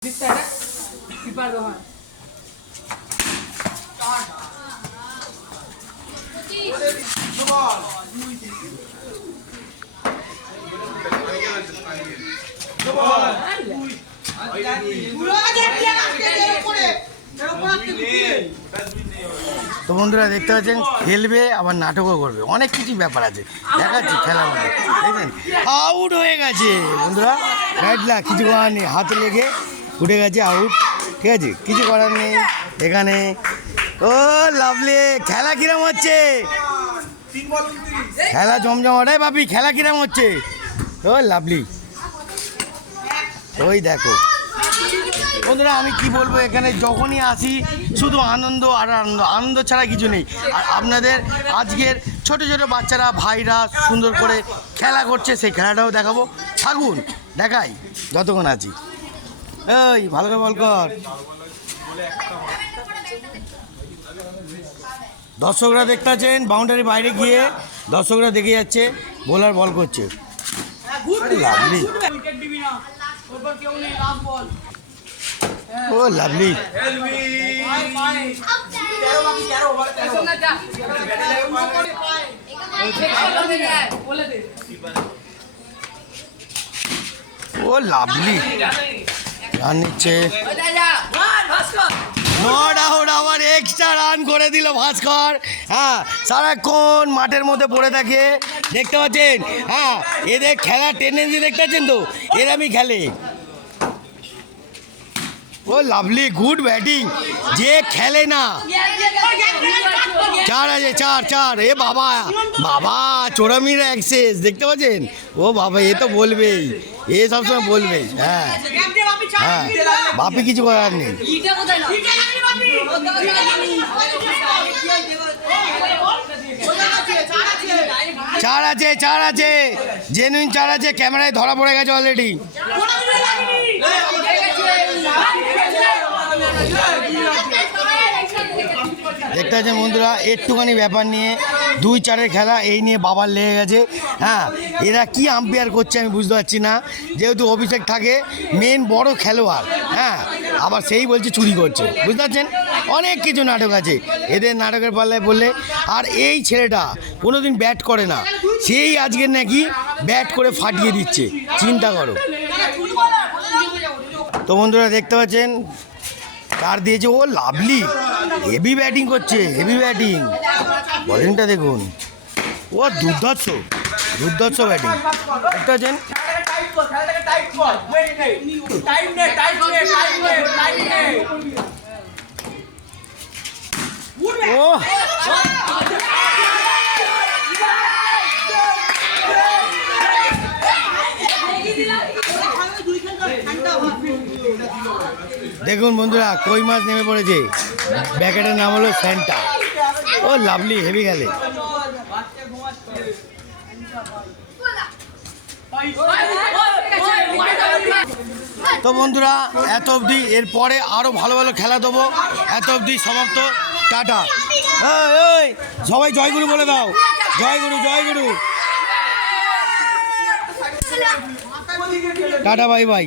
তো বন্ধুরা দেখতে পাচ্ছেন খেলবে আবার নাটকও করবে, অনেক কিছু ব্যাপার আছে, দেখাচ্ছি খেলা মানে দেখবেন। আউট হয়ে গেছে বন্ধুরা, ব্যাড লাক, কিছু করার নেই, হাতে লেগে উঠে গেছে আউট, ঠিক আছে, কিছু করার নেই এখানে। ও লাভলি, খেলা কিরম হচ্ছে? খেলা জমজমাটাই বাপি, খেলা কিরম হচ্ছে? ও লাভলি, ওই দেখো বন্ধুরা, আমি কি বলবো, এখানে যখনই আসি শুধু আনন্দ আর আনন্দ, আনন্দ ছাড়া কিছু নেই। আর আপনাদের আজকের ছোট ছোট বাচ্চারা ভাইরা সুন্দর করে খেলা করছে, সেই খেলাটাও দেখাবো, থাকুন দেখাই যতক্ষণ আছি। এই ভালো করে বল কর। দর্শকরা দেখতে পাচ্ছেন বাউন্ডারি বাইরে গিয়ে দর্শকরা দেখে যাচ্ছে, বোলার বল করছে। ও লাভলি, ও লাভলি রান নিচ্ছে, নট আউট, আবার এক্সট্রা রান করে দিল ভাস্কর। হ্যাঁ, সারাক্ষণ মাঠের মধ্যে পড়ে থাকে, দেখতে পাচ্ছেন। হ্যাঁ, এদের খেলার টেন্ডেন্সি দেখতে পাচ্ছেন তো, এরমই খেলে। ও লাভলি, গুড ব্যাটিং, যে খেলে না। 4 আছে, 4। এ বাবা বাবা, চোরামির অ্যাক্সেস দেখতে পাচ্ছেন। ও বাবা, এ তো বলবেই, এ সবসময় বলবেই। হ্যাঁ হ্যাঁ, বাপি কিছু করার নেই। 4 আছে, জেনুইন 4 আছে, ক্যামেরায় ধরা পড়ে গেছে অলরেডি। দেখতে পাচ্ছেন বন্ধুরা, একটুখানি ব্যাপার নিয়ে 2-4 খেলা, এই নিয়ে বাবার লেগে গেছে। হ্যাঁ, এরা কি আম্পায়ার করছে আমি বুঝতে পারছি না, যেহেতু অভিষেক থাকে মেন বড় খেলোয়াড়, হ্যাঁ, আবার সেই বলছে চুরি করছে, বুঝতে পারছেন। অনেক কিছু নাটক আছে এদের, নাটকের পাল্লায় বললে। আর এই ছেলেটা কোনোদিন ব্যাট করে না, সেই আজকের নাকি ব্যাট করে ফাটিয়ে দিচ্ছে, চিন্তা করো। তো বন্ধুরা দেখতে পাচ্ছেন কার দিয়েছে, ও লাভলি, হেভি ব্যাটিং করছে, হেভি ব্যাটিং, বলিংটা দেখুন, ও দুর্ধর্ষ ব্যাটিং, দেখতে পাচ্ছেন। ও দেখুন বন্ধুরা, কই মাছ নেমে পড়েছে, ব্যাকেটের নাম হলো স্যান্টা। ও লাভলি, হেভি গেলে। তো বন্ধুরা এত অবধি, এরপরে আরও ভালো ভালো খেলা দেবো, এত অবধি সমাপ্ত, টাটা। এই সবাই জয়গুরু বলে দাও, জয়গুরু, টাটা, বাই বাই।